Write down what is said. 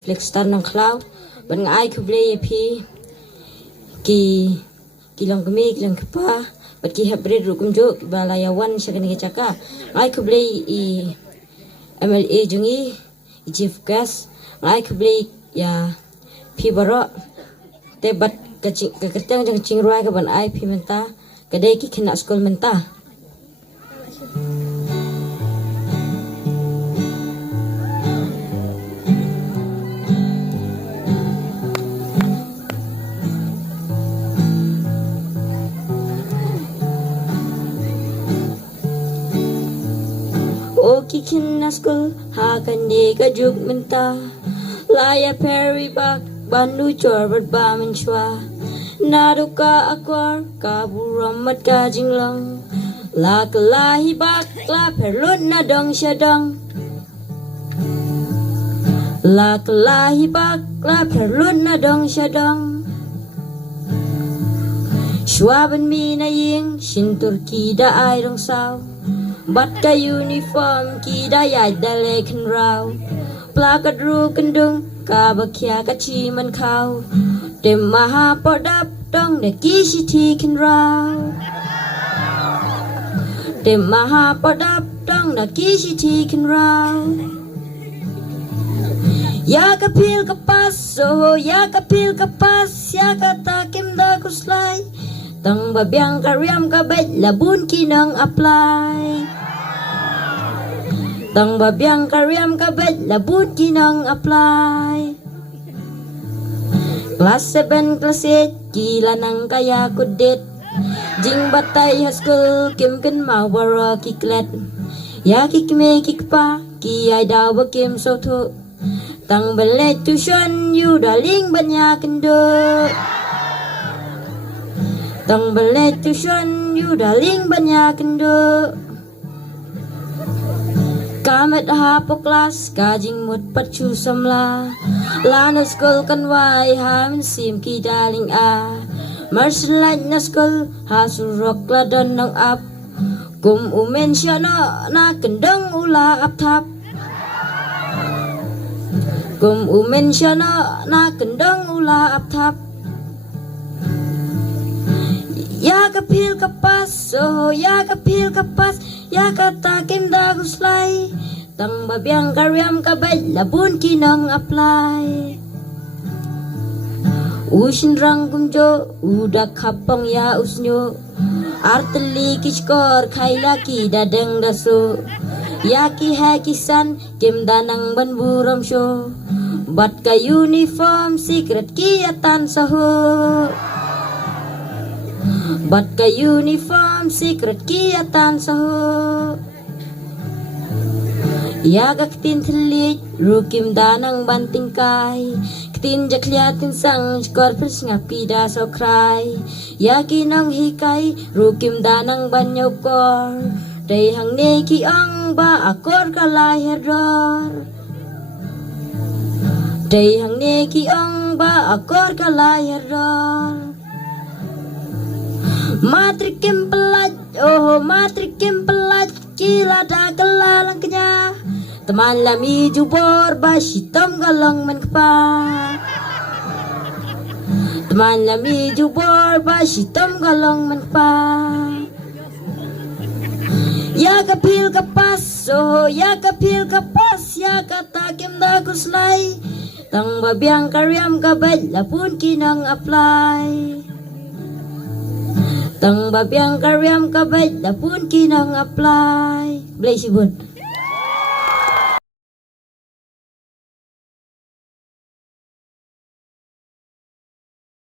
Flexstar ng cloud ban nga ay kublay pi ki long kami ki long pa bat ki hybrid rukum jo balayawan siya kani chaka ay kublay i MLA jungi i chief gas ay kublay ya pi baro te bat kacang jang cingruai ka ban ay pi menta kadai ki kena school menta kikin na school hakan di ka juk menta laya peri bak bandu chor bat ba min chwa nadu ka akwar ka buram mat ka jinglang la ka lahi bak la perlut na dong syadong la ka lahi bak la perlut na dong syadong shwa ban mi na ying shin turki da ai dong sao bat ka uniform ki dayay dale kan raw plakat ru kendung ka bakya ka chi man khaw te maha podap dong ne ki shi thi kan raw te maha podap dong na ki shi thi kan raw ya ka pil ka pas so ya ka pil ka pas ya ka takim da kuslay tang babyang karyam ka bet labun kinang apply tang babyang karyam ka bet labun kinang apply class 7 class 8 kila nang kaya kudit jing batay high school kim ken mau baro kiklet ya kikme kikpa ki ai daw ba kim so thu tang belet tuition you daling banya kendo tang belet tuition you daling banya kendo kamet hapo kelas kajing mut pacu samla lana school kan wai ham sim ki daling a martial light na school ha surok la don nang up kum umen syana na kendang ula ap thap kum umen syana na kendang ula ap thap ya kapil kapas oh ya kapil kapas ya kata kim daguslay tang babyang karyam kabay labun kinang apply usin rang kumjo udah kapang ya usnyo arteli kiskor khaila ki dadeng daso ya ki hai kisan kim danang ban buram sho bat ka uniform secret ki atan saho bat ka uniform secret kiatan saho ya ka kitin thilit rukim danang banting kai kitin jakliatin sang skor pres ngapida so cry ya kinang hikai rukim danang banyaw kor day hang ne ki ang ba akor kalahir dor day hang ne ki ang ba akor kalahir dor matrikim pelat oh matrikim pelat kila da kelalang kenya teman lami jubor basitom galong menpa teman lami jubor basitom galong menpa ya kapil kapas oh ya kapil kapas ya kata kim da kuslay tang babyang karyam kabet lapun kinang apply tang babyang karyam kabait dapun kinang apply blay sibun